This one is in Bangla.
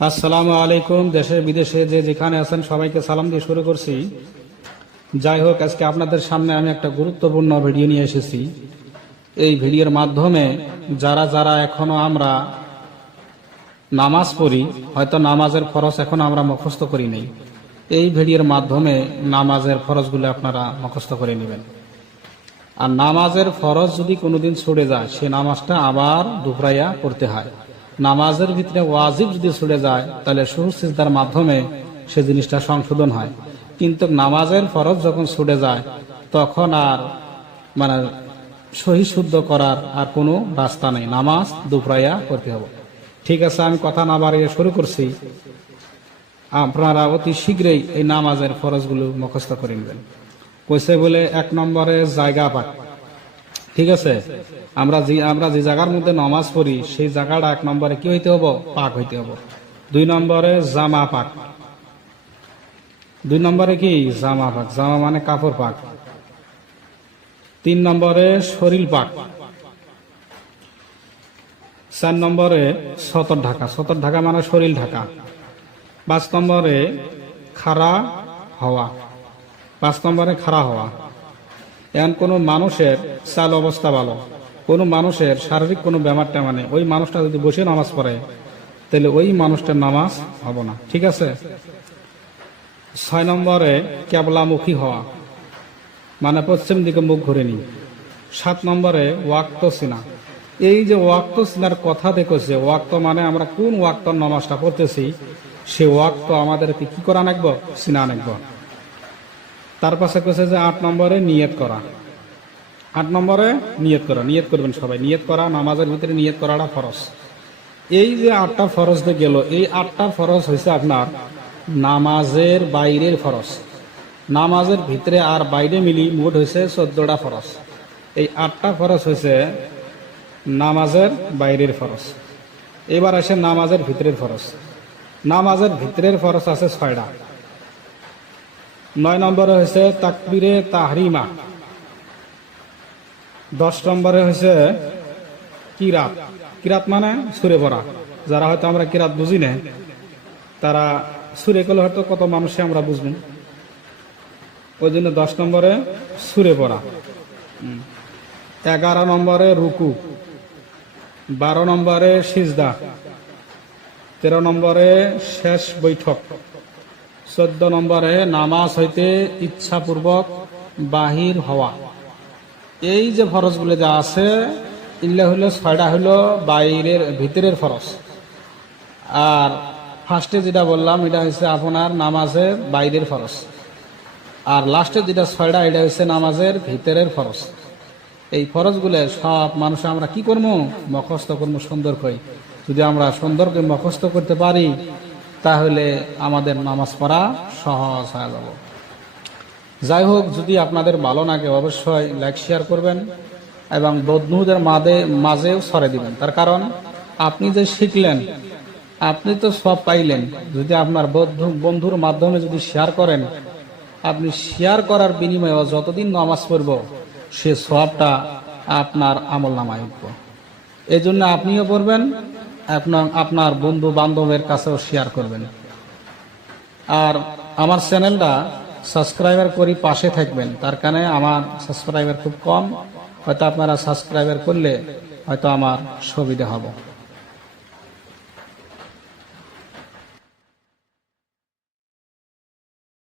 আসসালামু আলাইকুম, দেশে বিদেশে যে যেখানে আছেন সবাইকে সালাম দিয়ে শুরু করছি। যাই হোক, আজকে আপনাদের সামনে আমি একটা গুরুত্বপূর্ণ ভিডিও নিয়ে এসেছি। এই ভিডিওর মাধ্যমে যারা যারা এখনও আমরা নামাজ পড়ি, হয়তো নামাজের ফরজ এখনও আমরা মুখস্থ করি নাই। এই ভিডিওর মাধ্যমে নামাজের ফরজগুলো আপনারা মুখস্থ করে নেবেন। আর নামাজের ফরজ যদি কোনোদিন ছুটে যায়, সে নামাজটা আবার দুপুরাইয়া পড়তে হয়। নামাজের ভিতরে ওয়াজিব যদি ছুটে যায়, তাহলে সুহসিজদার মাধ্যমে সে জিনিসটা সংশোধন হয়। কিন্তু নামাজের ফরজ যখন ছুটে যায়, তখন আর মানে সহি শুদ্ধ করার আর কোনো রাস্তা নেই। নামাজ দুপুরাইয়া করতে হবে। ঠিক আছে, আমি কথা না বাড়িয়ে শুরু করছি। আপনারা অতি শীঘ্রই এই নামাজের ফরজগুলো মুখস্থ করে নেবেন। কইছে বলে এক নম্বরে জায়গা পাক ঠিক আছে? আমরা যে আমরা যে জায়গার মধ্যে নামাজ পড়ি, সেই জায়গাটা এক নম্বরে কি হইতে হব? পাক হইতে হব। দুই নম্বরে জামা পাক। দুই নম্বরে কি? জামা পাক। জামা মানে কাপড় পাক। তিন নম্বরে শরীর পাক। চার নম্বরে সতর ঢাকা। সতর ঢাকা মানে শরীর ঢাকা। পাঁচ নম্বরে খাড়া হওয়া। পাঁচ নম্বরে খাড়া হওয়া। এমন কোনো মানুষের চাল অবস্থা ভালো, কোনো মানুষের শারীরিক কোনো ব্যামার মানে ওই মানুষটা যদি বসে নামাজ পড়ে, তাহলে ওই মানুষটার নামাজ হবে না, ঠিক আছে? ছয় নম্বরে ক্যাবলামুখী হওয়া মানে পশ্চিম দিকে মুখ ঘুরে নি। সাত নম্বরে ওয়াক্ত সিনা। এই যে ওয়াক্ত সিনার কথা দেখেছে, ওয়াক্ত মানে আমরা কোন ওয়াক্ত নামাজটা পড়তেছি, সে ওয়াক্ত আমাদেরকে কি করা নাকবো? সিনা নাকবো। তার পাশে কেছে যে আট নম্বরে নিয়ত করা। আট নম্বরে নিয়ত করা। নিয়ত করবেন সবাই। নিয়ত করা, নামাজের ভিতরে নিয়ত করাটা ফরজ। এই যে আটটা ফরজ গেল, এই আটটা ফরজ হয়েছে আপনার নামাজের বাইরের ফরজ। নামাজের ভিতরে আর বাইরে মিলি মোট হয়েছে চোদ্দটা ফরজ। এই আটটা ফরজ হয়েছে নামাজের বাইরের ফরজ। এবার আসে নামাজের ভিতরের ফরজ। নামাজের ভিতরের ফরজ আছে ছয়টা। নয় নম্বরে হয়েছে তাকবিরে তাহরিমা। দশ নম্বরে হয়েছে কিরাত। কিরাত মানে সুরে পড়া যারা হয়তো আমরা কিরাত বুঝি না তারা সুরে করলে হয়তো কত মানুষে আমরা বুঝব। ওই জন্য দশ নম্বরে সুরে পড়া। এগারো নম্বরে রুকু। বারো নম্বরে সিজদা। তেরো নম্বরে শেষ বৈঠক। চোদ্দ নম্বরে নামাজ হইতে ইচ্ছাপূর্বক বাহির হওয়া। এই যে ফরজগুলো যা আছে এগুলো হলো ছয়টা হলো বাইরের, ভিতরের ফরজ। আর ফার্স্টে যেটা বললাম, এটা হচ্ছে আপনার নামাজের বাইরের ফরজ। আর লাস্টে যেটা ছয়টা, এটা হচ্ছে নামাজের ভিতরের ফরজ। এই ফরজগুলো সব মানুষ আমরা কি করব মুখস্থ করব সুন্দর করে। যদি আমরা সুন্দর করে মুখস্থ করতে পারি তাহলে আমাদের নামাজ পড়া সহজ হয়ে যাব। যাই হোক, যদি আপনাদের ভালো লাগে, অবশ্যই লাইক শেয়ার করবেন এবং বন্ধুদের মাঝে মাঝেও সরে দিবেন। তার কারণ, আপনি যে শিখলেন, আপনি তো সব পাইলেন। যদি আপনার বন্ধু বন্ধুর মাধ্যমে যদি শেয়ার করেন, আপনি শেয়ার করার বিনিময়ে যতদিন নামাজ পড়ব, সে সবটা আপনার আমল নামায় উঠব। এই জন্য আপনিও পড়বেন আপনার আপনার বন্ধু বান্ধবের কাছেও শেয়ার করবেন। আর আমার চ্যানেলটা সাবস্ক্রাইবার করি, পাশে থাকবেন। তার কারণে আমার সাবস্ক্রাইবার খুব কম, হয়তো আপনারা সাবস্ক্রাইবার করলে হয়তো আমার সুবিধা হবে।